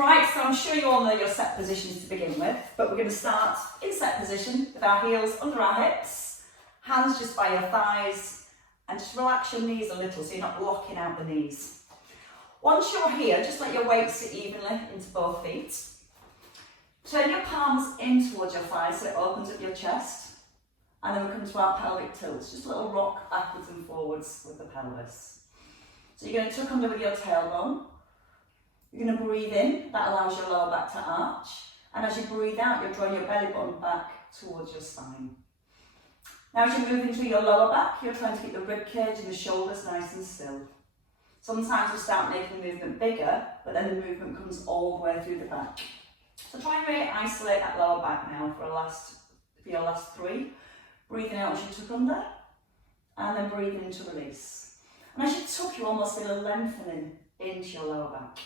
Right, so I'm sure you all know your set positions to begin with, but we're going to start in set position with our heels under our hips, hands just by your thighs, and just relax your knees a little so you're not locking out the knees. Once you're here, just let your weight sit evenly into both feet. Turn your palms in towards your thighs so it opens up your chest, and then we come to our pelvic tilts, just a little rock backwards and forwards with the pelvis. So you're going to tuck under with your tailbone. You're going to breathe in, that allows your lower back to arch, and as you breathe out, you're drawing your belly button back towards your spine. Now as you move into your lower back, you're trying to keep the rib cage and the shoulders nice and still. Sometimes we start making the movement bigger, but then the movement comes all the way through the back. So try and really isolate that lower back now for your last three. Breathing out as you tuck under, and then breathing in to release. And as you tuck, you almost feel a lengthening into your lower back.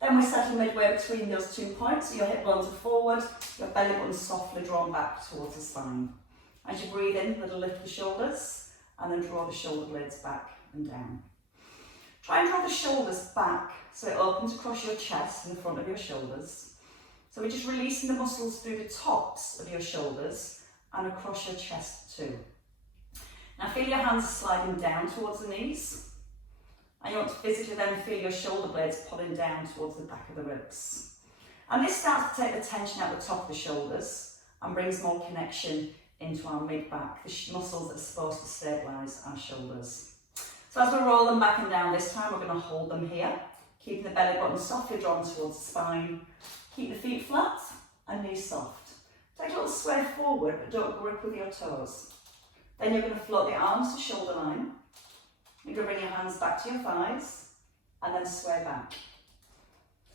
Then we settle midway between those 2 points, so your hip bones are forward, your belly button softly drawn back towards the spine. As you breathe in, little lift the shoulders, and then draw the shoulder blades back and down. Try and draw the shoulders back so it opens across your chest and the front of your shoulders. So we're just releasing the muscles through the tops of your shoulders and across your chest too. Now feel your hands sliding down towards the knees. And you want to physically then feel your shoulder blades pulling down towards the back of the ribs. And this starts to take the tension out the top of the shoulders and brings more connection into our mid-back, the muscles that are supposed to stabilise our shoulders. So as we roll them back and down this time, we're going to hold them here, keeping the belly button softly drawn towards the spine. Keep the feet flat and knees soft. Take a little sway forward, but don't grip with your toes. Then you're going to float the arms to shoulder line. You're going to bring your hands back to your thighs and then sway back.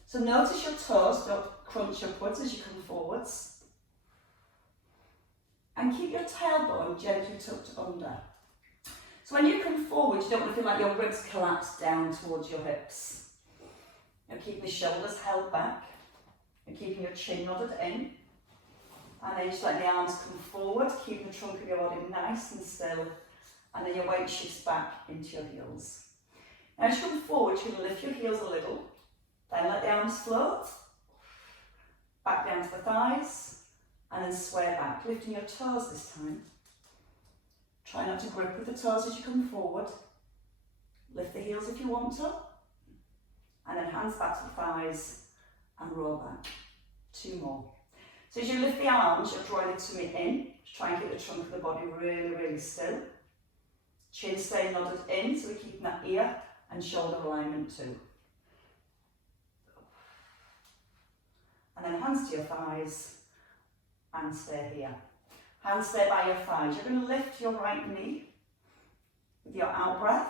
So notice your toes don't crunch upwards as you come forwards. And keep your tailbone gently tucked under. So when you come forward, you don't want to feel like your ribs collapse down towards your hips. You're keeping the shoulders held back. You're keeping your chin nodded in. And then just let the arms come forward, keeping the trunk of your body nice and still. And then your weight shifts back into your heels. Now as you come forward, you're going to lift your heels a little, then let the arms float, back down to the thighs, and then sway back, lifting your toes this time. Try not to grip with the toes as you come forward. Lift the heels if you want to, and then hands back to the thighs, and roll back. 2 more. So as you lift the arms, you're drawing the tummy in, just try and keep the trunk of the body really, really still. Chin staying nodded in, so we're keeping that ear and shoulder alignment too. And then hands to your thighs and stay here. Hands stay by your thighs. You're going to lift your right knee with your out breath,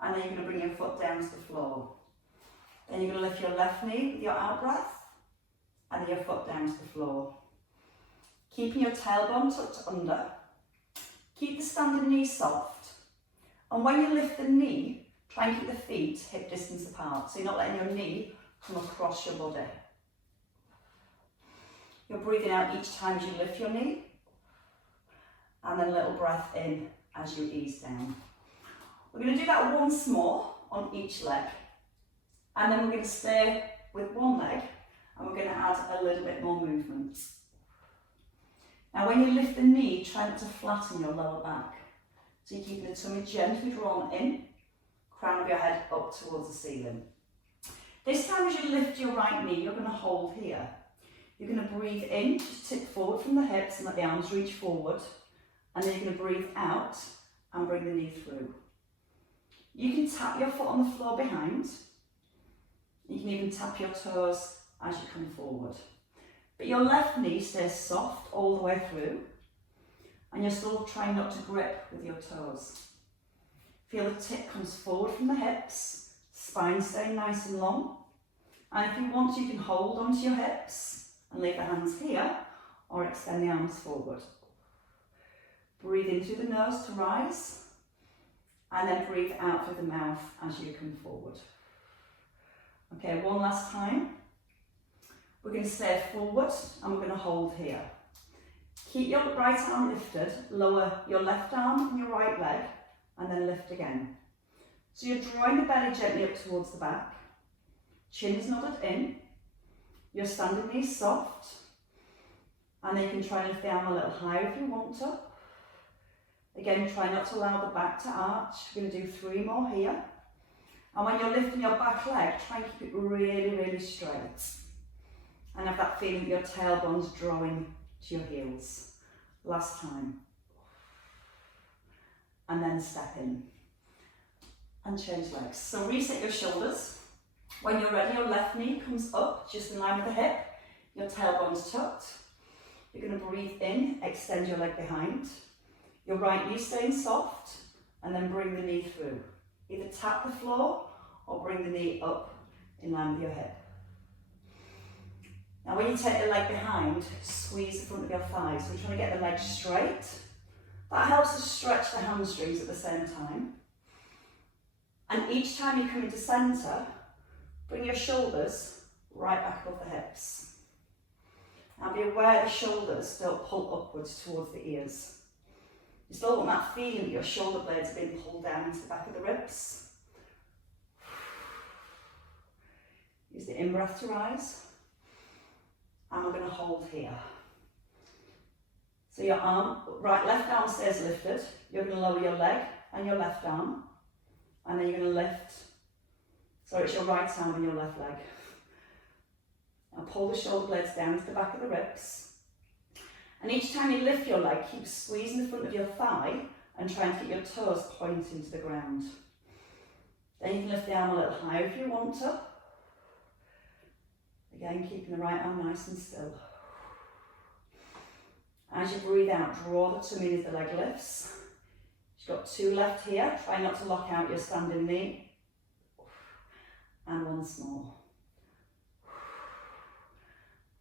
and then you're going to bring your foot down to the floor. Then you're going to lift your left knee with your out breath, and then your foot down to the floor. Keeping your tailbone tucked under. Keep the standing knee soft. And when you lift the knee, try and keep the feet hip distance apart, so you're not letting your knee come across your body. You're breathing out each time as you lift your knee, and then a little breath in as you ease down. We're going to do that once more on each leg, and then we're going to stay with one leg, and we're going to add a little bit more movement. Now when you lift the knee, try not to flatten your lower back. So you're keeping the tummy gently drawn in, crown of your head up towards the ceiling. This time as you lift your right knee, you're going to hold here. You're going to breathe in, just tip forward from the hips and let the arms reach forward. And then you're going to breathe out and bring the knee through. You can tap your foot on the floor behind. You can even tap your toes as you come forward. But your left knee stays soft all the way through. And you're still trying not to grip with your toes. Feel the tip comes forward from the hips, spine staying nice and long. And if you want, you can hold onto your hips and leave the hands here, or extend the arms forward. Breathe in through the nose to rise, and then breathe out through the mouth as you come forward. Okay, one last time. We're going to stay forward, and we're going to hold here. Keep your right arm lifted, lower your left arm from your right leg, and then lift again. So you're drawing the belly gently up towards the back, chin is nodded in, Your standing knees soft. And then you can try and lift the arm a little higher if you want to. Again, try not to allow the back to arch. We're going to do 3 more here. And when you're lifting your back leg, try and keep it really, really straight. And have that feeling that your tailbone's drawing to your heels. Last time. And then step in. And change legs. So reset your shoulders. When you're ready, your left knee comes up, just in line with the hip. Your tailbone's tucked. You're going to breathe in, extend your leg behind. Your right knee staying soft, and then bring the knee through. Either tap the floor, or bring the knee up in line with your hip. Now when you take the leg behind, squeeze the front of your thighs. We're trying to get the leg straight. That helps us stretch the hamstrings at the same time. And each time you come into centre, bring your shoulders right back above the hips. Now be aware the shoulders don't pull upwards towards the ears. You still want that feeling that your shoulder blades are being pulled down into the back of the ribs. Use the in-breath to rise. And we're going to hold here. So your left arm stays lifted. You're going to lower your leg and your left arm. And then you're going to lift. So it's your right arm and your left leg. Now pull the shoulder blades down to the back of the ribs. And each time you lift your leg, keep squeezing the front of your thigh and try and keep your toes pointing to the ground. Then you can lift the arm a little higher if you want to. Again, keeping the right arm nice and still. As you breathe out, draw the tummy as the leg lifts. You've got 2 left here. Try not to lock out your standing knee. And once more.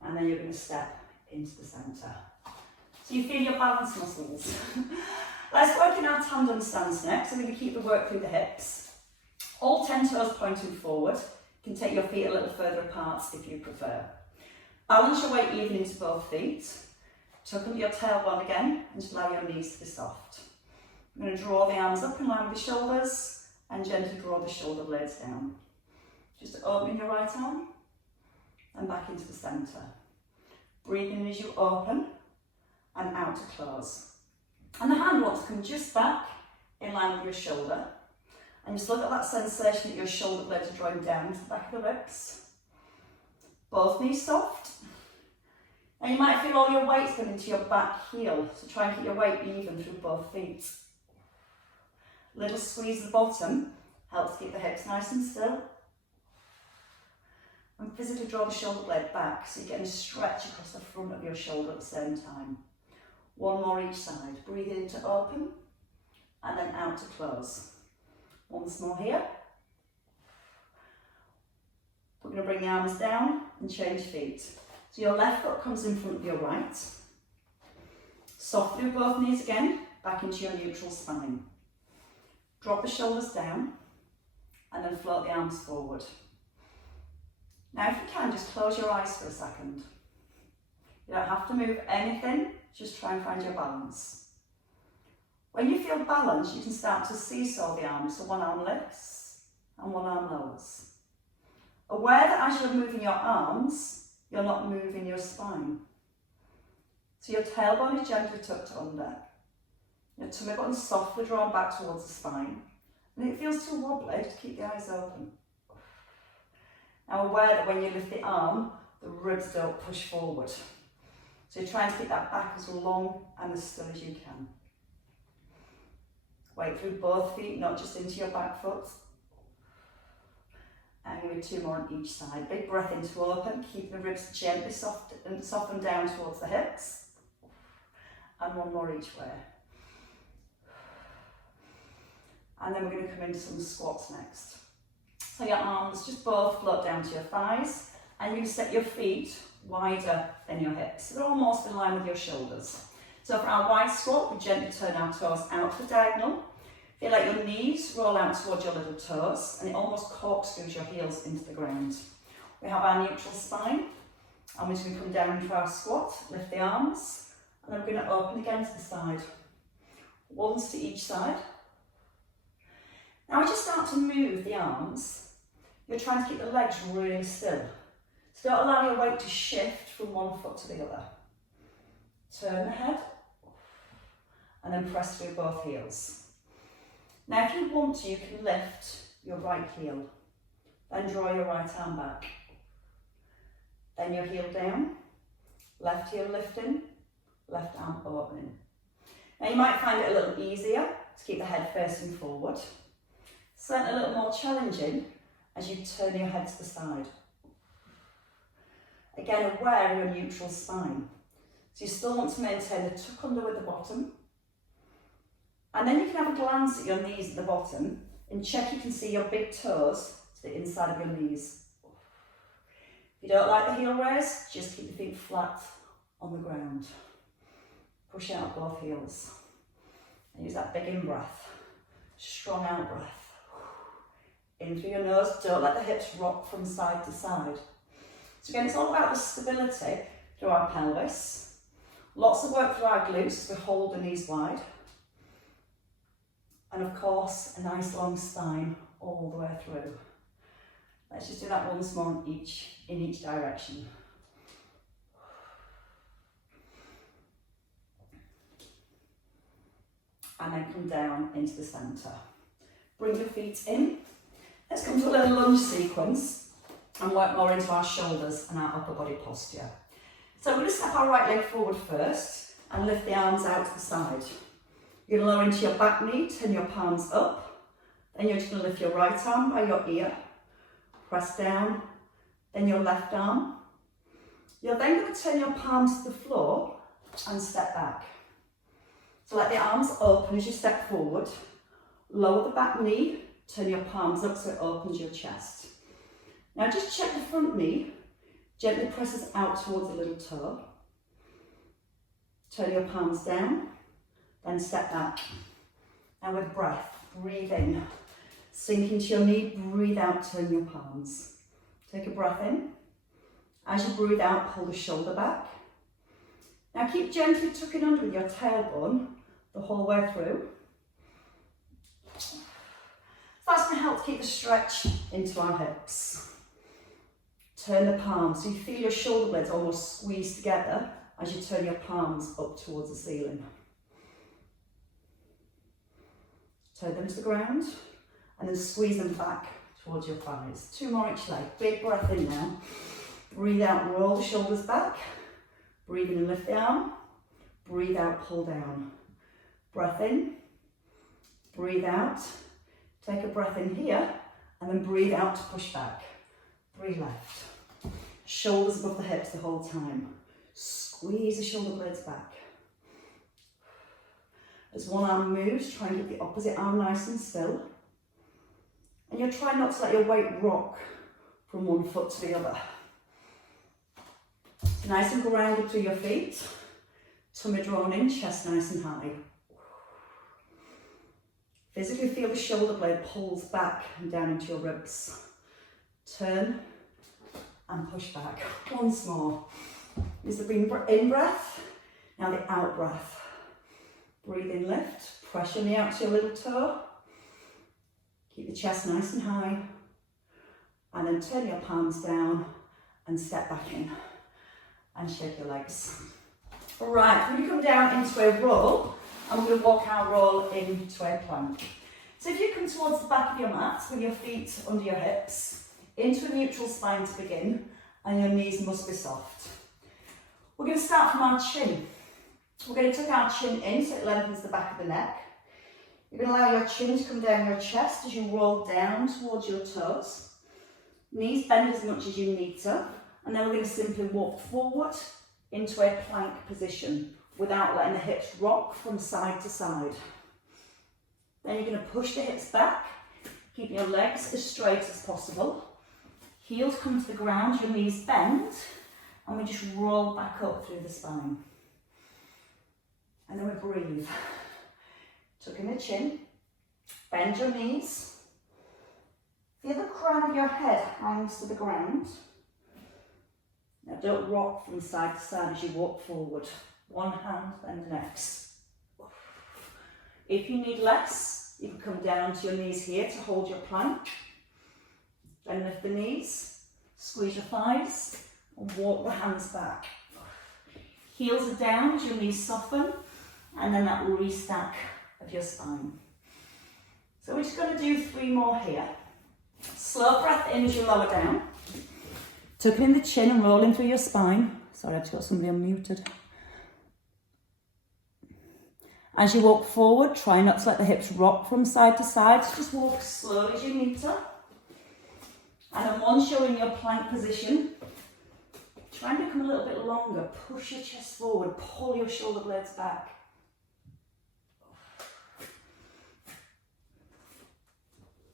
And then you're going to step into the centre. So you feel your balance muscles. Let's work in our tandem stance next. So we're going to keep the work through the hips. All 10 toes pointing forward. You can take your feet a little further apart if you prefer. Balance your weight even into both feet. Tuck under your tailbone again and just allow your knees to be soft. I'm going to draw the arms up in line with the shoulders and gently draw the shoulder blades down. Just opening your right arm and back into the centre. Breathe in as you open and out to close. And the hand wants to come just back in line with your shoulder. And just look at that sensation that your shoulder blades are drawing down to the back of the ribs. Both knees soft. Now you might feel all your weight's going into your back heel, so try and keep your weight even through both feet. Little squeeze at the bottom helps keep the hips nice and still. And physically draw the shoulder blade back so you're getting a stretch across the front of your shoulder at the same time. 1 more each side. Breathe in to open and then out to close. Once more here. We're going to bring the arms down and change feet. So your left foot comes in front of your right. Soft through both knees again, back into your neutral spine. Drop the shoulders down and then float the arms forward. Now if you can, just close your eyes for a second. You don't have to move anything, just try and find your balance. When you feel balanced, you can start to seesaw the arms, so one arm lifts and one arm lowers. Aware that as you're moving your arms, you're not moving your spine. So your tailbone is gently tucked under. Your tummy button's softly drawn back towards the spine. And if it feels too wobbly, just keep the eyes open. Now aware that when you lift the arm, the ribs don't push forward. So you're trying to keep that back as long and as still as you can. Weight through both feet, not just into your back foot. And give me 2 more on each side. Big breath in to open, keep the ribs gently soft and soften down towards the hips. And 1 more each way. And then we're going to come into some squats next. So your arms just both float down to your thighs, and you're going to step your feet wider than your hips. So they're almost in line with your shoulders. So for our wide squat, we gently turn our toes out to diagonal. Feel like your knees roll out towards your little toes, and it almost corkscrews your heels into the ground. We have our neutral spine, and we're just going to come down into our squat, lift the arms, and then we're going to open again to the side. Once to each side. Now as you start to move the arms, you're trying to keep the legs really still. So don't allow your weight to shift from one foot to the other. Turn the head and then press through both heels. Now if you want to, you can lift your right heel, then draw your right arm back. Then your heel down, left heel lifting, left arm opening. Now you might find it a little easier to keep the head facing forward. Certainly a little more challenging as you turn your head to the side. Again, aware of your neutral spine. So you still want to maintain the tuck under with the bottom. And then you can have a glance at your knees at the bottom and check you can see your big toes to the inside of your knees. If you don't like the heel raise, just keep the feet flat on the ground. Push out both heels. And use that big in breath. Strong out breath. In through your nose, don't let the hips rock from side to side. So again, it's all about the stability through our pelvis. Lots of work through our glutes as we hold the knees wide. And of course, a nice long spine all the way through. Let's just do that once more in each direction. And then come down into the centre. Bring your feet in. Let's come to a little lunge sequence and work more into our shoulders and our upper body posture. So we're going to step our right leg forward first and lift the arms out to the side. You're going to lower into your back knee, turn your palms up. Then you're just going to lift your right arm by your ear, press down, then your left arm. You're then going to turn your palms to the floor and step back. So let the arms open as you step forward. Lower the back knee, turn your palms up so it opens your chest. Now just check the front knee, gently presses out towards the little toe. Turn your palms down, then step back. And with breath, breathe in. Sink into your knee, breathe out, turn your palms. Take a breath in. As you breathe out, pull the shoulder back. Now keep gently tucking under with your tailbone the whole way through. So that's going to help keep the stretch into our hips. Turn the palms, so you feel your shoulder blades almost squeeze together as you turn your palms up towards the ceiling. Turn them to the ground and then squeeze them back towards your thighs. 2 more each leg. Big breath in now. Breathe out, roll the shoulders back. Breathe in and lift the arm. Breathe out, pull down. Breath in. Breathe out. Take a breath in here and then breathe out to push back. 3 left. Shoulders above the hips the whole time. Squeeze the shoulder blades back. As one arm moves, try and keep the opposite arm nice and still. And you're trying not to let your weight rock from one foot to the other. Nice and grounded through your feet. Tummy drawn in, chest nice and high. Physically feel the shoulder blade pulls back and down into your ribs. Turn and push back. Once more. Use the in breath, now the out breath. Breathe in, lift, press your knee out to your little toe. Keep the chest nice and high. And then turn your palms down and step back in. And shake your legs. All right, we're going to come down into a roll and we're going to walk our roll into a plank. So if you come towards the back of your mat with your feet under your hips, into a neutral spine to begin, and your knees must be soft. We're going to start from our chin. We're going to tuck our chin in so it lengthens the back of the neck. You're going to allow your chin to come down your chest as you roll down towards your toes. Knees bend as much as you need to. And then we're going to simply walk forward into a plank position without letting the hips rock from side to side. Then you're going to push the hips back, keeping your legs as straight as possible. Heels come to the ground, your knees bend, and we just roll back up through the spine. And then we breathe. Tuck in the chin, bend your knees. Feel the crown of your head hangs to the ground. Now don't rock from side to side as you walk forward. One hand, then the next. If you need less, you can come down to your knees here to hold your plank. Then lift the knees, squeeze your thighs, and walk the hands back. Heels are down as your knees soften, and then that restack of your spine. So we're just going to do 3 more here. Slow breath in as you lower down. Tucking in the chin and rolling through your spine. Sorry, I've just got somebody unmuted. As you walk forward, try not to let the hips rock from side to side. Just walk as slowly as you need to. And then once you're in your plank position, try and become a little bit longer. Push your chest forward, pull your shoulder blades back.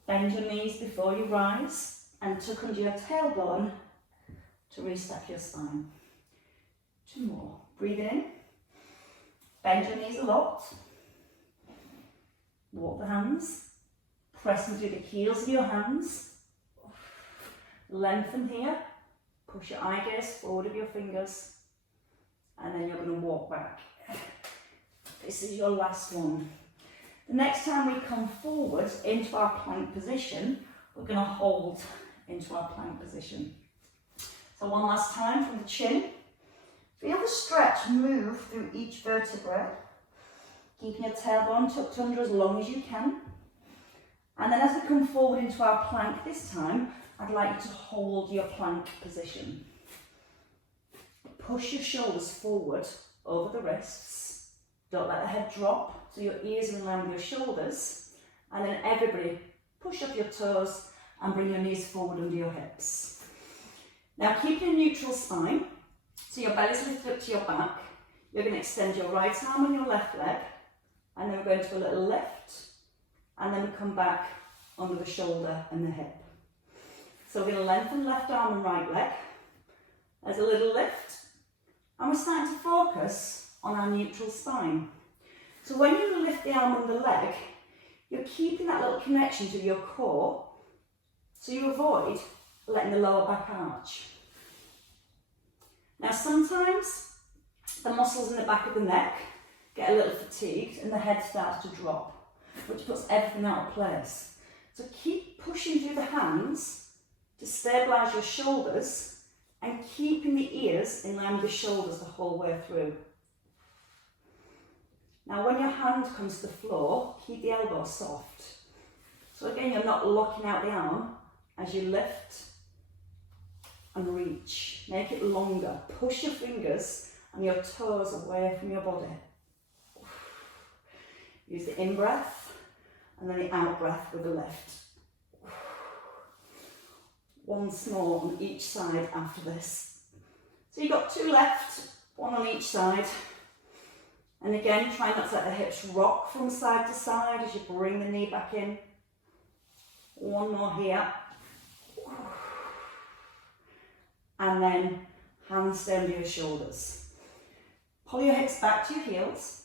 Bend your knees before you rise and tuck under your tailbone to restack your spine. 2 more. Breathe in. Bend your knees a lot. Walk the hands. Press into the heels of your hands. Lengthen here. Push your eye gaze forward of your fingers. And then you're going to walk back. This is your last one. The next time we come forward into our plank position, we're going to hold into our plank position. So one last time from the chin. Feel the stretch move through each vertebrae. Keeping your tailbone tucked under as long as you can. And then as we come forward into our plank this time, I'd like you to hold your plank position. Push your shoulders forward over the wrists. Don't let the head drop, so your ears are in line with your shoulders. And then everybody, push up your toes and bring your knees forward under your hips. Now keep your neutral spine, so your belly's lifted up to your back. You're going to extend your right arm and your left leg, and then we're going to a little lift, and then we come back under the shoulder and the hip. So we're going to lengthen left arm and right leg. There's a little lift, and we're starting to focus on our neutral spine. So when you lift the arm and the leg, you're keeping that little connection to your core, so you avoid letting the lower back arch. Now sometimes the muscles in the back of the neck get a little fatigued and the head starts to drop, which puts everything out of place. So keep pushing through the hands to stabilise your shoulders and keeping the ears in line with the shoulders the whole way through. Now when your hand comes to the floor, keep the elbow soft. So again, you're not locking out the arm as you lift and reach. Make it longer. Push your fingers and your toes away from your body. Use the in-breath and then the out-breath with the lift. Once more on each side after this. So you've got 2 left, 1 on each side. And again, try not to let the hips rock from side to side as you bring the knee back in. 1 more here. And then hands stay under your shoulders. Pull your hips back to your heels.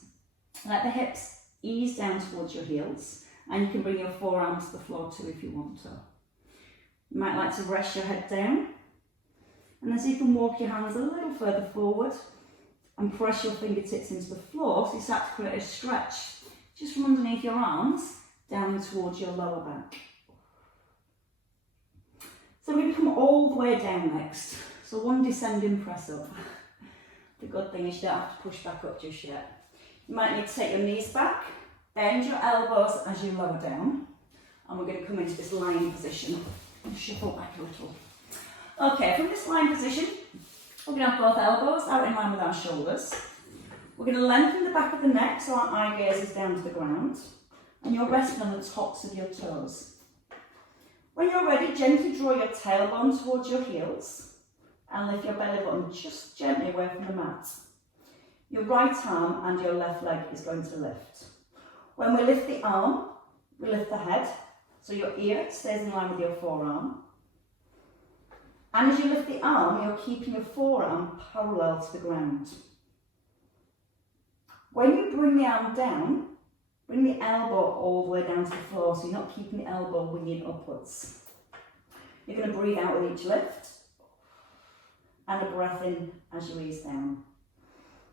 Let the hips ease down towards your heels. And you can bring your forearms to the floor too if you want to. You might like to rest your head down. And as you can walk your hands a little further forward and press your fingertips into the floor, so you start to create a stretch just from underneath your arms down towards your lower back. So we come all the way down next. So 1 descending press up. The good thing is you don't have to push back up just yet. You might need to take your knees back, bend your elbows as you lower down, and we're going to come into this lying position and shuffle back a little. Okay, from this lying position, we're going to have both elbows out in line with our shoulders. We're going to lengthen the back of the neck so our eye gaze is down to the ground, and you're resting on the tops of your toes. When you're ready, gently draw your tailbone towards your heels and lift your belly button just gently away from the mat. Your right arm and your left leg is going to lift. When we lift the arm, we lift the head, so your ear stays in line with your forearm. And as you lift the arm, you're keeping your forearm parallel to the ground. When you bring the arm down, bring the elbow all the way down to the floor, so you're not keeping the elbow winging upwards. You're going to breathe out with each lift, and a breath in as you ease down.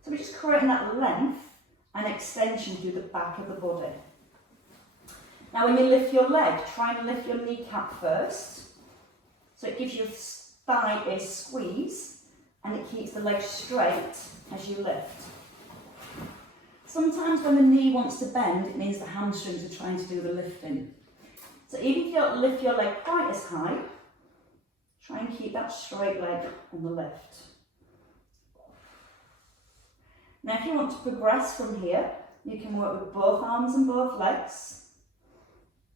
So we're just creating that length and extension through the back of the body. Now when you lift your leg, try and lift your kneecap first, so it gives your thigh a squeeze, and it keeps the leg straight as you lift. Sometimes when the knee wants to bend, it means the hamstrings are trying to do the lifting. So even if you don't lift your leg quite as high, try and keep that straight leg on the lift. Now if you want to progress from here, you can work with both arms and both legs.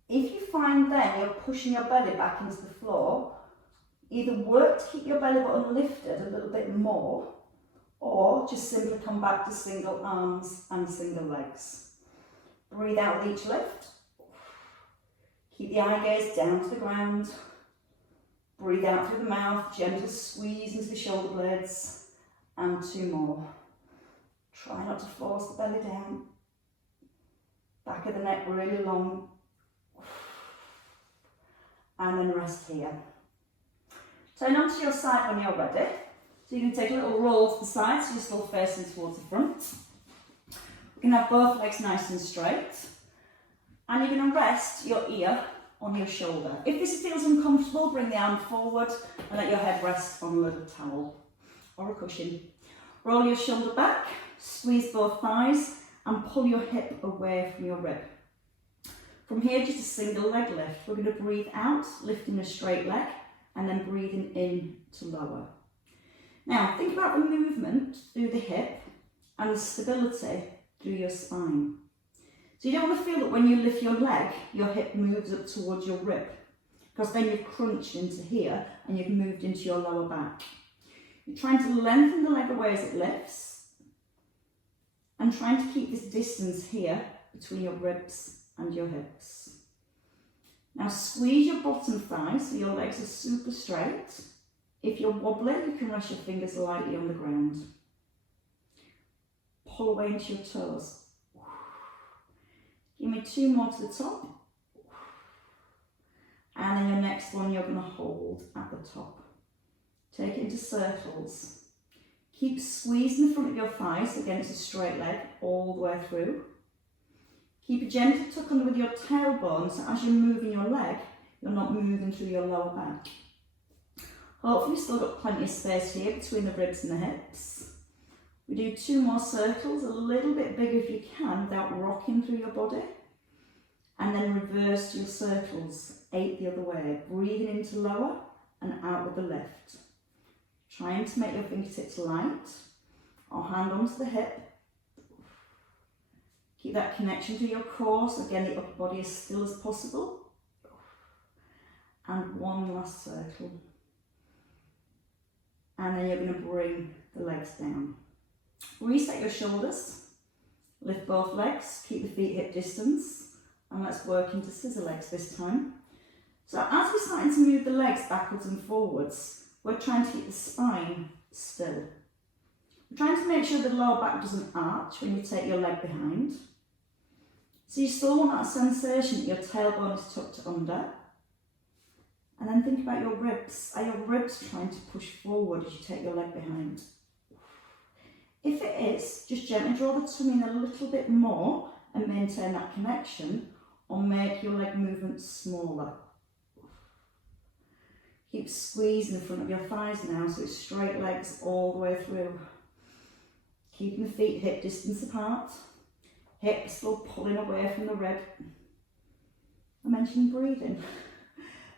If you find then you're pushing your belly back into the floor, either work to keep your belly button lifted a little bit more, or just simply come back to single arms and single legs. Breathe out with each lift. Keep the eye gaze down to the ground. Breathe out through the mouth, gentle squeeze into the shoulder blades, and 2 more. Try not to force the belly down. Back of the neck really long. And then rest here. Turn onto your side when you're ready. So you can take a little roll to the side so you're still facing towards the front. You can have both legs nice and straight. And you're going to rest your ear on your shoulder. If this feels uncomfortable, bring the arm forward and let your head rest on a little towel or a cushion. Roll your shoulder back, squeeze both thighs and pull your hip away from your rib. From here, just a single leg lift. We're going to breathe out, lifting a straight leg, and then breathing in to lower. Now, think about the movement through the hip and the stability through your spine. So you don't want to feel that when you lift your leg, your hip moves up towards your rib, because then you've crunched into here and you've moved into your lower back. You're trying to lengthen the leg away as it lifts, and trying to keep this distance here between your ribs and your hips. Now squeeze your bottom thigh so your legs are super straight. If you're wobbly, you can rest your fingers lightly on the ground. Pull away into your toes. Give me 2 more to the top. And then your next one you're going to hold at the top. Take it into circles. Keep squeezing the front of your thighs against a straight leg all the way through. Keep a gentle tuck under with your tailbone, so as you're moving your leg, you're not moving through your lower back. Hopefully you've still got plenty of space here between the ribs and the hips. We do 2 more circles, a little bit bigger if you can, without rocking through your body. And then reverse your circles, 8 the other way, breathing into lower and out with the lift. Trying to make your fingertips light, or hand onto the hip. Keep that connection to your core, so again the upper body as still as possible. And 1 last circle. And then you're going to bring the legs down. Reset your shoulders, lift both legs, keep the feet hip distance, and let's work into scissor legs this time. So as we're starting to move the legs backwards and forwards, we're trying to keep the spine still. We're trying to make sure the lower back doesn't arch when you take your leg behind. So you still want that sensation that your tailbone is tucked under. And then think about your ribs. Are your ribs trying to push forward as you take your leg behind? If it is, just gently draw the tummy in a little bit more and maintain that connection, or make your leg movement smaller. Keep squeezing the front of your thighs now so it's straight legs all the way through. Keeping the feet hip distance apart. Hips still pulling away from the rib. I mentioned breathing.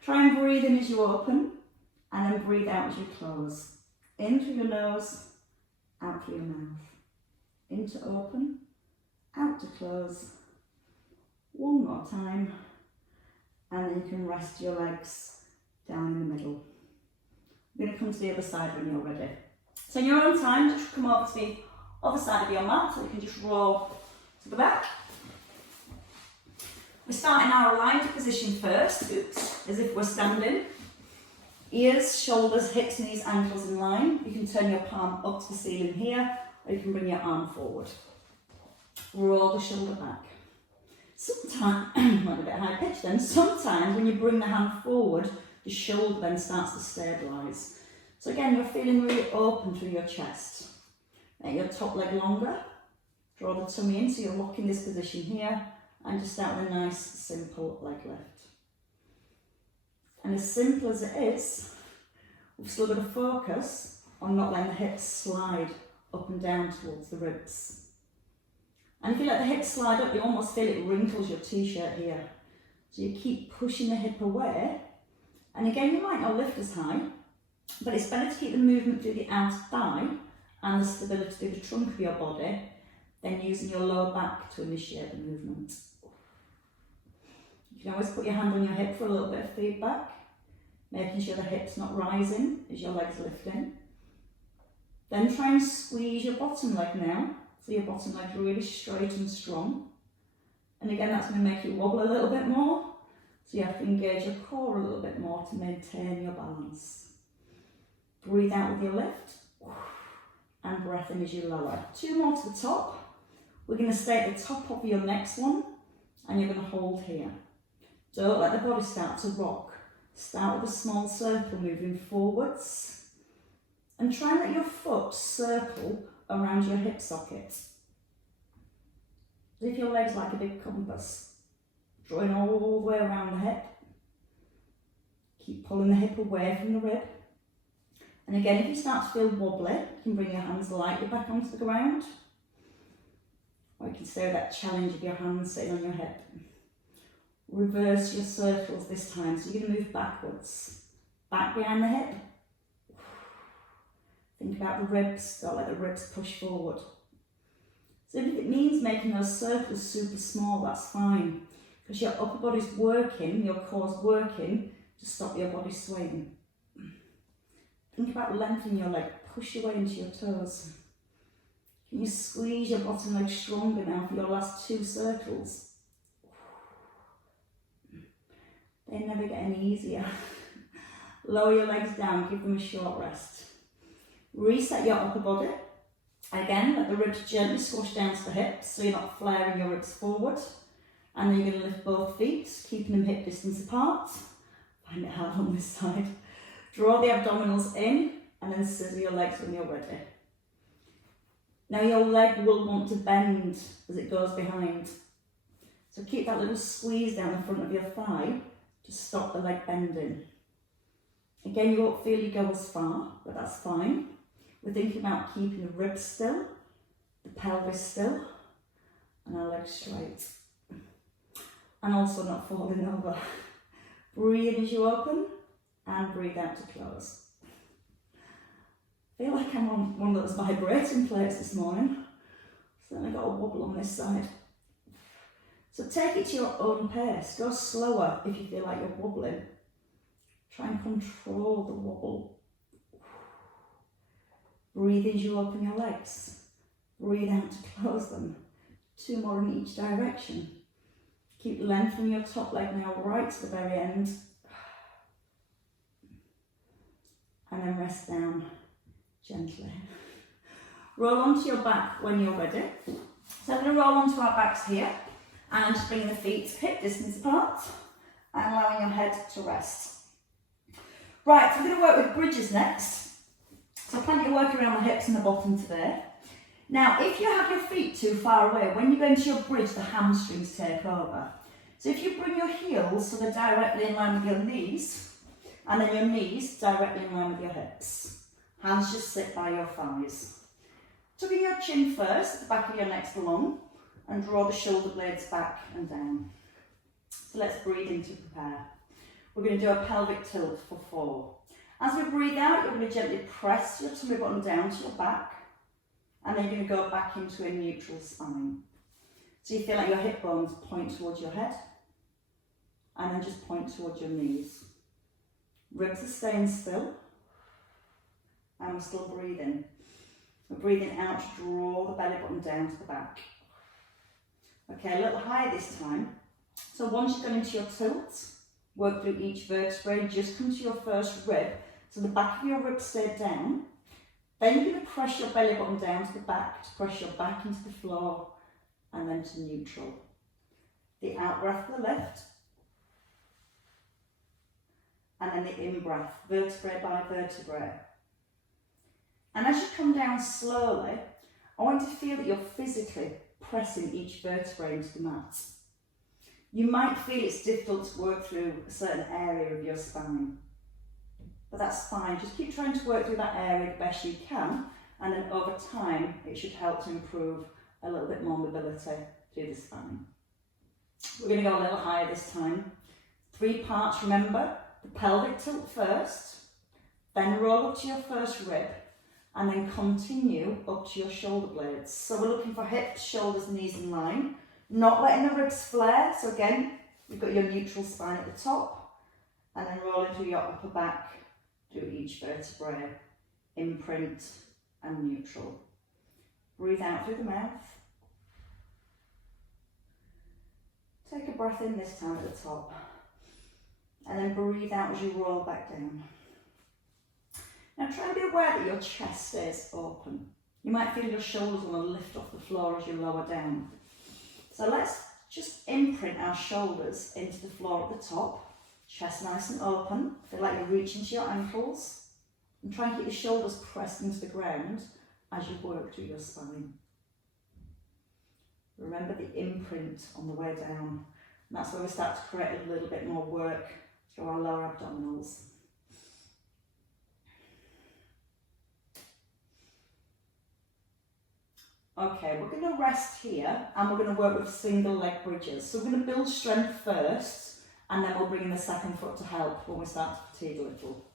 Try and breathe in as you open, and then breathe out as you close. In through your nose, out through your mouth. In to open, out to close. 1 more time, and then you can rest your legs down in the middle. We're going to come to the other side when you're ready. So in your own time, just come over to the other side of your mat, so you can just roll to the back. We're starting our aligned position first, as if we're standing. Ears, shoulders, hips, knees, ankles in line. You can turn your palm up to the ceiling here, or you can bring your arm forward. Roll the shoulder back. Sometimes, might be a bit high pitch then, sometimes when you bring the hand forward, the shoulder then starts to stabilise. So again, you're feeling really open through your chest. Make your top leg longer. Draw the tummy in, so you're locking this position here, and just start with a nice, simple leg lift. And as simple as it is, we've still got to focus on not letting the hips slide up and down towards the ribs. And if you let the hips slide up, you almost feel it wrinkles your t-shirt here. So you keep pushing the hip away. And again, you might not lift as high, but it's better to keep the movement through the outer thigh and the stability through the trunk of your body than using your lower back to initiate the movement. You can always put your hand on your hip for a little bit of feedback, making sure the hip's not rising as your leg's lifting. Then try and squeeze your bottom leg now, so your bottom leg's really straight and strong. And again, that's going to make you wobble a little bit more, so you have to engage your core a little bit more to maintain your balance. Breathe out with your lift, and breath in as you lower. 2 more to the top. We're going to stay at the top of your next one, and you're going to hold here. Don't let the body start to rock. Start with a small circle moving forwards, and try and let your foot circle around your hip socket. As if your leg's like a big compass, drawing all the way around the hip. Keep pulling the hip away from the rib. And again, if you start to feel wobbly, you can bring your hands lightly back onto the ground. Or you can stay with that challenge of your hands sitting on your hip. Reverse your circles this time, so you're going to move backwards. Back behind the hip. Think about the ribs, don't let the ribs push forward. So if it means making those circles super small, that's fine. Because your upper body's working, your core's working to stop your body swaying. Think about lengthening your leg, push your way into your toes. Can you squeeze your bottom leg stronger now for your last 2 circles? They never get any easier. Lower your legs down, give them a short rest. Reset your upper body. Again, let the ribs gently squash down to the hips so you're not flaring your ribs forward. And then you're going to lift both feet, keeping them hip distance apart. Find it hard on this side. Draw the abdominals in and then scissor your legs when you're ready. Now your leg will want to bend as it goes behind. So keep that little squeeze down the front of your thigh to stop the leg bending. Again, you won't feel you go as far, but that's fine. We're thinking about keeping the ribs still, the pelvis still, and our legs straight. And also not falling over. Breathe in as you open, and breathe out to close. I feel like I'm on one of those vibrating plates this morning. Certainly got a wobble on this side. So take it to your own pace. Go slower if you feel like you're wobbling. Try and control the wobble. Breathe in as you open your legs. Breathe out to close them. 2 more in each direction. Keep lengthening your top leg now right to the very end. And then rest down gently. Roll onto your back when you're ready. So I'm going to roll onto our backs here and just bring the feet hip distance apart and allowing your head to rest. Right, so we're going to work with bridges next. So plenty of work around the hips and the bottom today. Now, if you have your feet too far away, when you go into your bridge, the hamstrings take over. So if you bring your heels so they're directly in line with your knees, and then your knees directly in line with your hips. Hands just sit by your thighs. Tucking your chin first, at the back of your neck's long, and draw the shoulder blades back and down. So let's breathe in to prepare. We're going to do a pelvic tilt for 4. As we breathe out, you're going to gently press your tummy button down to your back, and then you're going to go back into a neutral spine. So you feel like your hip bones point towards your head, and then just point towards your knees. Ribs are staying still, and we're still breathing. We're breathing out to draw the belly button down to the back. Okay, a little higher this time. So once you've gone into your tilt, work through each vertebrae, just come to your first rib, so the back of your rib stayed down. Then you're going to press your belly button down to the back to press your back into the floor, and then to neutral. The out breath for the lift, and then the in breath, vertebrae by vertebrae. And as you come down slowly, I want you to feel that you're physically pressing each vertebrae into the mat. You might feel it's difficult to work through a certain area of your spine. but that's fine. Just keep trying to work through that area the best you can, and then over time it should help to improve a little bit more mobility through the spine. We're going to go a little higher this time. 3 parts, remember, the pelvic tilt first, then roll up to your first rib, and then continue up to your shoulder blades. So we're looking for hips, shoulders, knees in line, not letting the ribs flare. So again, you've got your neutral spine at the top, and then rolling through your upper back through each vertebrae, imprint and neutral. Breathe out through the mouth. Take a breath in this time at the top, and then breathe out as you roll back down. Now try and be aware that your chest stays open. You might feel your shoulders want to lift off the floor as you lower down. So let's just imprint our shoulders into the floor at the top, chest nice and open. Feel like you're reaching to your ankles, and try and keep your shoulders pressed into the ground as you work through your spine. Remember the imprint on the way down, and that's where we start to create a little bit more work through our lower abdominals. Okay, we're going to rest here and we're going to work with single leg bridges. So we're going to build strength first, and then we'll bring in the second foot to help when we start to fatigue a little.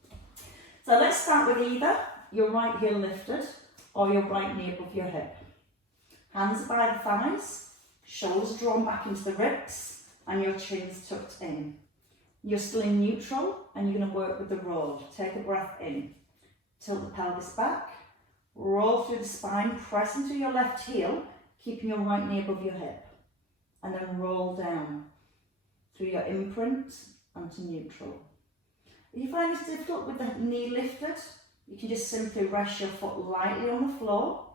So let's start with either your right heel lifted or your right knee above your hip. Hands by the thighs, shoulders drawn back into the ribs, and your chin's tucked in. You're still in neutral, and you're going to work with the roll. Take a breath in, tilt the pelvis back, roll through the spine, press into your left heel, keeping your right knee above your hip, and then roll down through your imprint and to neutral. If you find this difficult with the knee lifted, you can just simply rest your foot lightly on the floor,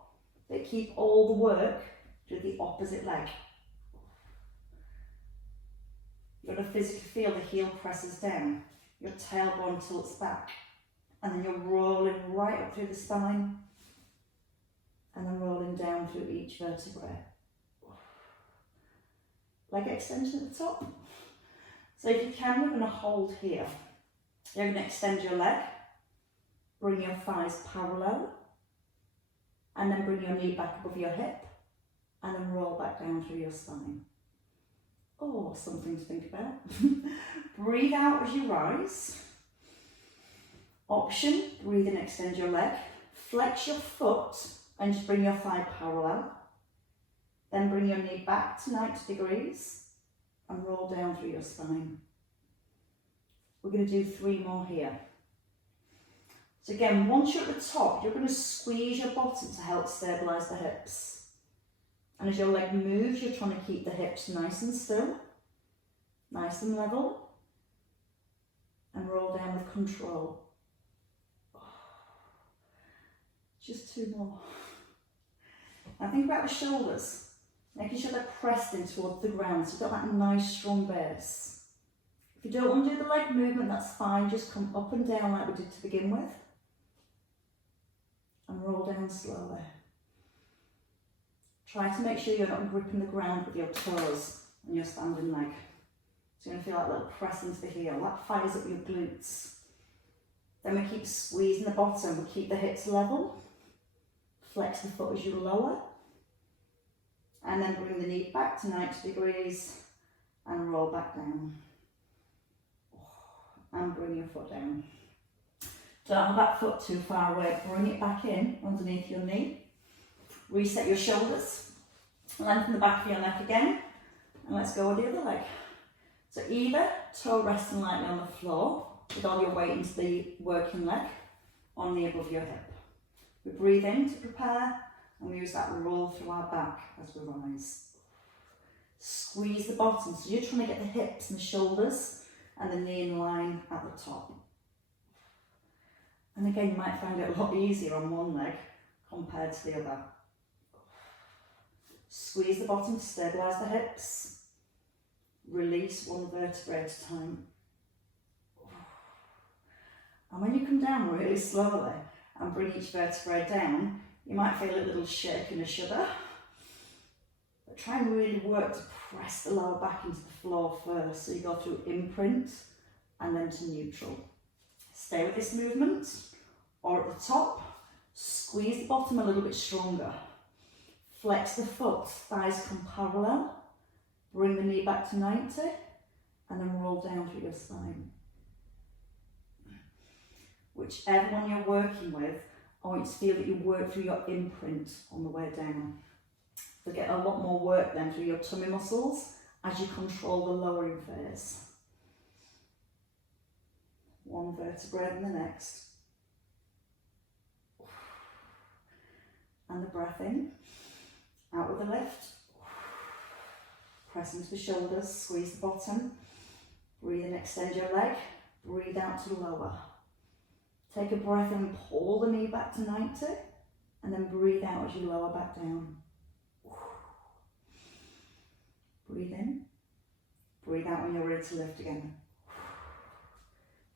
but keep all the work to the opposite leg. You're going to physically feel the heel presses down, your tailbone tilts back, and then you're rolling right up through the spine, and then rolling down through each vertebrae. Leg extension at the top. So if you can, you're going to hold here. You're going to extend your leg, bring your thighs parallel, and then bring your knee back above your hip, and then roll back down through your spine. Oh, something to think about. Breathe out as you rise. Option, breathe in, extend your leg, flex your foot, and just bring your thigh parallel. Then bring your knee back to 90 degrees and roll down through your spine. We're going to do 3 more here. So again, once you're at the top, you're going to squeeze your bottom to help stabilise the hips. And as your leg moves, you're trying to keep the hips nice and still, nice and level, and roll down with control. Just 2 more. Now think about the shoulders, making sure they're pressed in towards the ground, so you've got that nice strong base. If you don't want to do the leg movement, that's fine, just come up and down like we did to begin with, and roll down slowly. Try to make sure you're not gripping the ground with your toes on your standing leg. So you're going to feel that little press into the heel, that fires up your glutes. Then we keep squeezing the bottom, we keep the hips level. Flex the foot as you lower, and then bring the knee back to 90 degrees and roll back down. And bring your foot down. Don't have that foot too far away, bring it back in underneath your knee. Reset your shoulders, lengthen the back of your neck again, and let's go with the other leg. So either toe resting lightly on the floor with all your weight into the working leg, or knee above your hip. We breathe in to prepare, and we use that roll through our back as we rise. Squeeze the bottom, so you're trying to get the hips and the shoulders and the knee in line at the top. And again, you might find it a lot easier on one leg compared to the other. Squeeze the bottom to stabilise the hips. Release 1 vertebrae at a time. And when you come down really slowly and bring each vertebrae down, you might feel a little shake and a shudder. But try and really work to press the lower back into the floor first. So you go through imprint and then to neutral. Stay with this movement, or at the top, squeeze the bottom a little bit stronger. Flex the foot, thighs come parallel, bring the knee back to 90, and then roll down through your spine. Whichever one you're working with, I want you to feel that you work through your imprint on the way down. You'll get a lot more work then through your tummy muscles as you control the lowering phase. One vertebrae and the next. And the breath in. Out with the lift. Press into the shoulders, squeeze the bottom. Breathe in, extend your leg. Breathe out to lower. Take a breath in, pull the knee back to 90. And then breathe out as you lower back down. Breathe in. Breathe out when you're ready to lift again.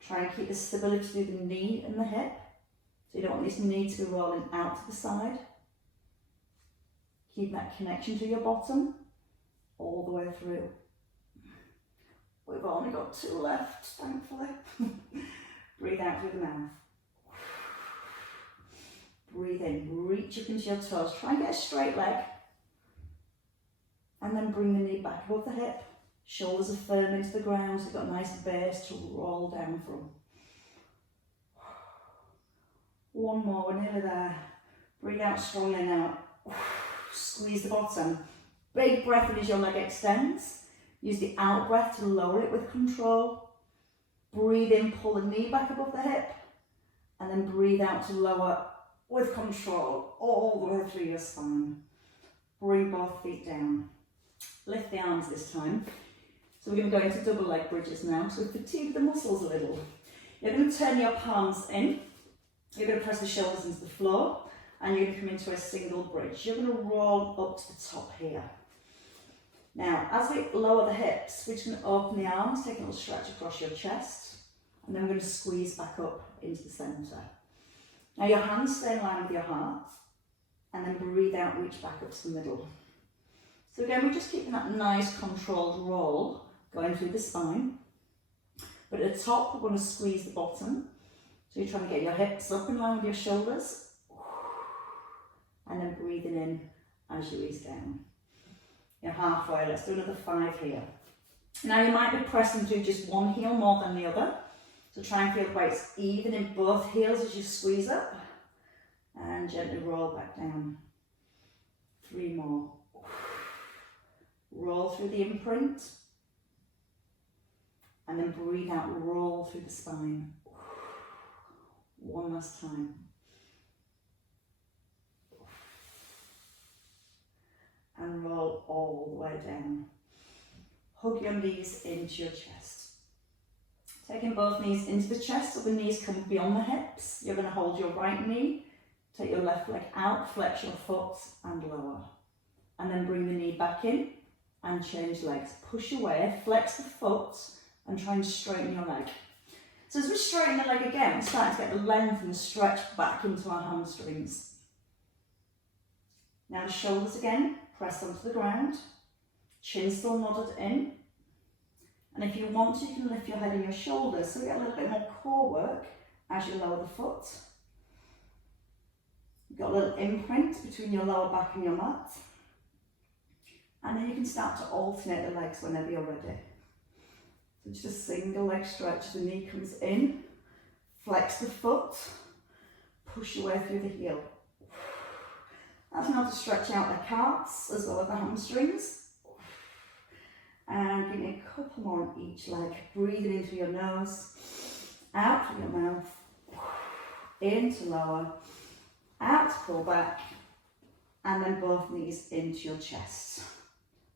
Try and keep the stability through the knee and the hip. So you don't want this knee to be rolling out to the side. Keep that connection to your bottom all the way through. We've only got 2 left, thankfully. Breathe out through the mouth. Breathe in, reach up into your toes. Try and get a straight leg. And then bring the knee back above the hip. Shoulders are firm into the ground, so you've got a nice base to roll down from. One more, we're nearly there. Breathe out strongly now. Squeeze the bottom. Big breath in as your leg extends. Use the out breath to lower it with control. Breathe in, pull the knee back above the hip. And then breathe out to lower with control all the way through your spine. Bring both feet down. Lift the arms this time. So we're going to go into double leg bridges now. So fatigue the muscles a little. You're going to turn your palms in. You're going to press the shoulders into the floor. And you're going to come into a single bridge. You're going to roll up to the top here. Now, as we lower the hips, we're just going to open the arms, take a little stretch across your chest. And then we're going to squeeze back up into the centre. Now your hands stay in line with your heart. And then breathe out, reach back up to the middle. So again, we're just keeping that nice controlled roll going through the spine. But at the top, we're going to squeeze the bottom. So you're trying to get your hips up in line with your shoulders. And then breathing in as you ease down. You're halfway, let's do another 5 here. Now you might be pressing through just one heel more than the other. So try and feel the weight's even in both heels as you squeeze up. And gently roll back down. 3 more. Roll through the imprint. And then breathe out, roll through the spine. One last time. And roll all the way down. Hug your knees into your chest. Taking both knees into the chest so the knees come beyond the hips. You're going to hold your right knee, take your left leg out, flex your foot and lower. And then bring the knee back in and change legs. Push away, flex the foot and try and straighten your leg. So as we straighten the leg again, we're starting to get the length and stretch back into our hamstrings. Now the shoulders again. Press onto the ground, chin still nodded in. And if you want to, you can lift your head and your shoulders so we get a little bit more core work as you lower the foot. You've got a little imprint between your lower back and your mat. And then you can start to alternate the legs whenever you're ready. So just a single leg stretch, the knee comes in, flex the foot, push your way through the heel. That's now to stretch out the calves as well as the hamstrings. And give me a couple more on each leg. Breathing in through your nose, out through your mouth, in to lower, out to pull back, and then both knees into your chest.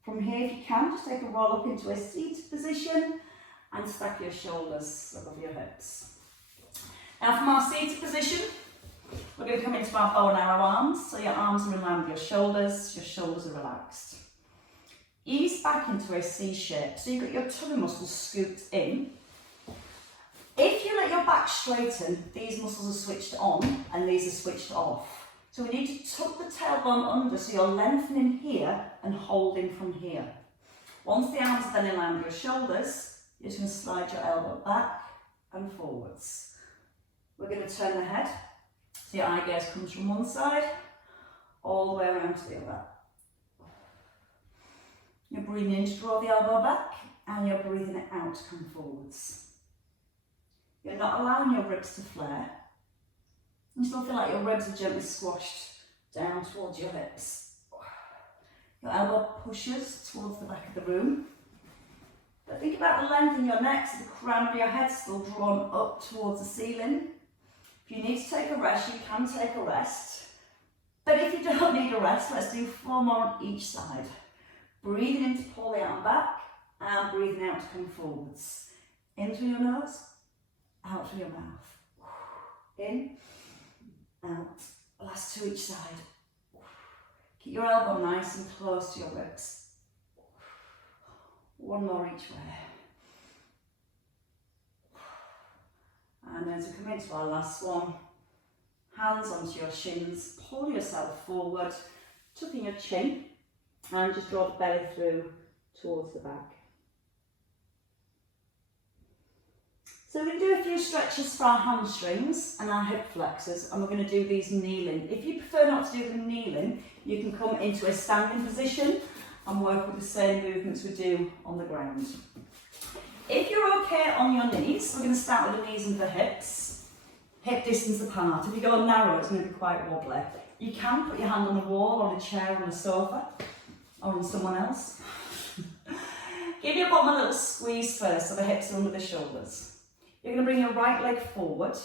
From here, if you can, just take a roll up into a seated position and stack your shoulders above your hips. Now from our seated position, we're going to come into our bow and arrow arms, so your arms are in line with your shoulders are relaxed. Ease back into a C shape, so you've got your tummy muscles scooped in. If you let your back straighten, these muscles are switched on and these are switched off. So we need to tuck the tailbone under so you're lengthening here and holding from here. Once the arms are then in line with your shoulders, you're just going to slide your elbow back and forwards. We're going to turn the head. So your eye gaze comes from one side, all the way around to the other. You're breathing in to draw the elbow back, and you're breathing it out to come forwards. You're not allowing your ribs to flare. You still feel like your ribs are gently squashed down towards your hips. Your elbow pushes towards the back of the room. But think about the length in your neck, so the crown of your head still drawn up towards the ceiling. If you need to take a rest, you can take a rest. But if you don't need a rest, let's do 4 more on each side. Breathing in to pull the arm back, and breathing out to come forwards. In through your nose, out through your mouth. In, out. Last 2 each side. Keep your elbow nice and close to your ribs. 1 more each way. And as we come into our last one, hands onto your shins, pull yourself forward, tucking your chin, and just draw the belly through towards the back. So we're going to do a few stretches for our hamstrings and our hip flexors, and we're going to do these kneeling. If you prefer not to do them kneeling, you can come into a standing position and work with the same movements we do on the ground. If you're okay on your knees, we're going to start with the knees and the hips, hip distance apart. If you go narrow, it's going to be quite wobbly. You can put your hand on the wall, on a chair, on a sofa, or on someone else. Give your bottom a little squeeze first so the hips are under the shoulders. You're going to bring your right leg forward,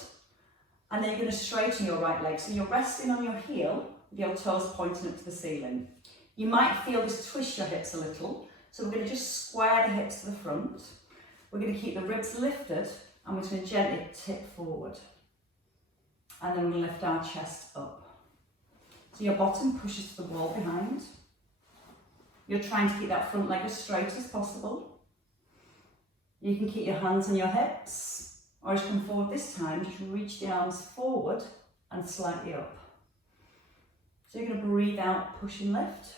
and then you're going to straighten your right leg. So you're resting on your heel with your toes pointing up to the ceiling. You might feel this twist your hips a little, so we're going to just square the hips to the front. We're going to keep the ribs lifted, and we're going to gently tip forward. And then we're going to lift our chest up. So your bottom pushes to the wall behind. You're trying to keep that front leg as straight as possible. You can keep your hands on your hips, or as you come forward this time, just reach the arms forward and slightly up. So you're going to breathe out, push and lift,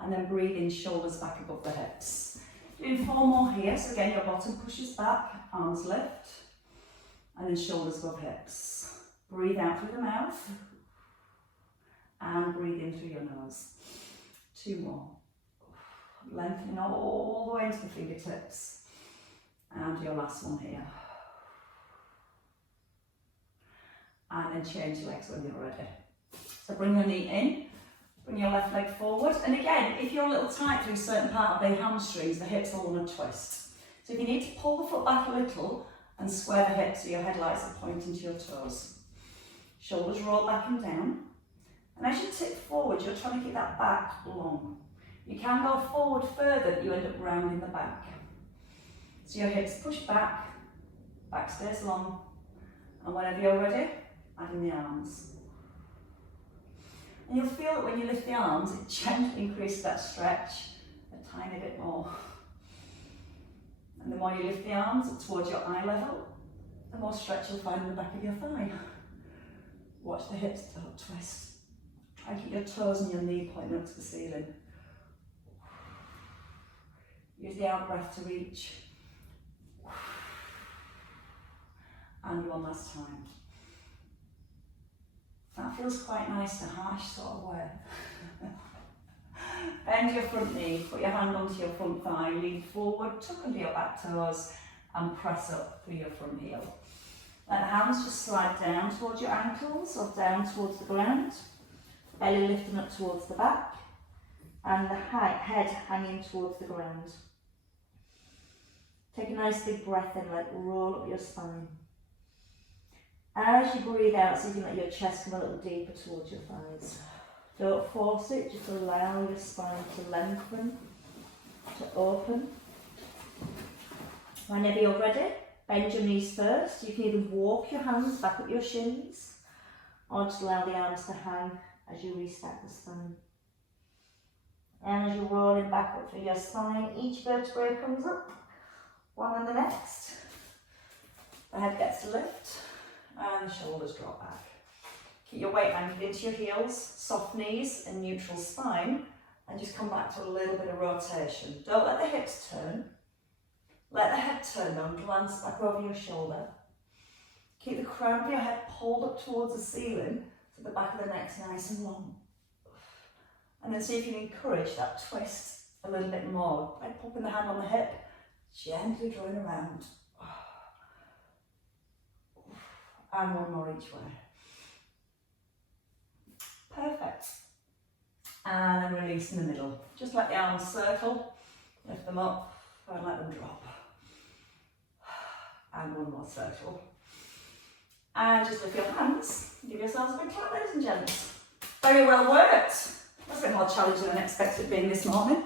and then breathe in, shoulders back above the hips. Doing 4 more here, so again your bottom pushes back, arms lift, and then shoulders above hips. Breathe out through the mouth, and breathe in through your nose. 2 more. Lengthening all the way into the fingertips. And your last one here. And then change your legs when you're ready. So bring your knee in, bring your left leg forward. And again, if you're a little tight through a certain part of the hamstrings, the hips will want to twist. So if you need to pull the foot back a little and square the hips so your headlights are pointing to your toes. Shoulders roll back and down. And as you tip forward, you're trying to keep that back long. You can go forward further, but you end up rounding the back. So your hips push back, back stays long, and whenever you're ready, add in the arms. And you'll feel that when you lift the arms, it gently increases that stretch a tiny bit more. And the more you lift the arms up towards your eye level, the more stretch you'll find in the back of your thigh. Watch the hips don't twist. Try and keep your toes and your knee pointing up to the ceiling. Use the out breath to reach. And one last time. That feels quite nice in a harsh sort of way. Bend your front knee, put your hand onto your front thigh, lean forward, tuck under your back toes, and press up through your front heel. Let the hands just slide down towards your ankles or down towards the ground. Belly lifting up towards the back, and the head hanging towards the ground. Take a nice big breath in, like roll up your spine. As you breathe out, so you can let your chest come a little deeper towards your thighs. Don't force it, just allow your spine to lengthen, to open. Whenever you're ready, bend your knees first. You can either walk your hands back up your shins, or just allow the arms to hang as you restack the spine. And as you're rolling back up through your spine, each vertebrae comes up, one and the next. The head gets a lift, and the shoulders drop back. Keep your weight anchored into your heels, soft knees and neutral spine, and just come back to a little bit of rotation. Don't let the hips turn. Let the head turn down, glance back over your shoulder. Keep the crown of your head pulled up towards the ceiling, so the back of the neck's nice and long. And then see if you can encourage that twist a little bit more by popping the hand on the hip, gently drawing around. And one more each way. Perfect. And then release in the middle. Just let the arms circle, lift them up, and let them drop. And one more circle. And just lift your hands. Give yourselves a big clap, ladies and gents. Very well worked. That's a bit more challenging than I expected being this morning.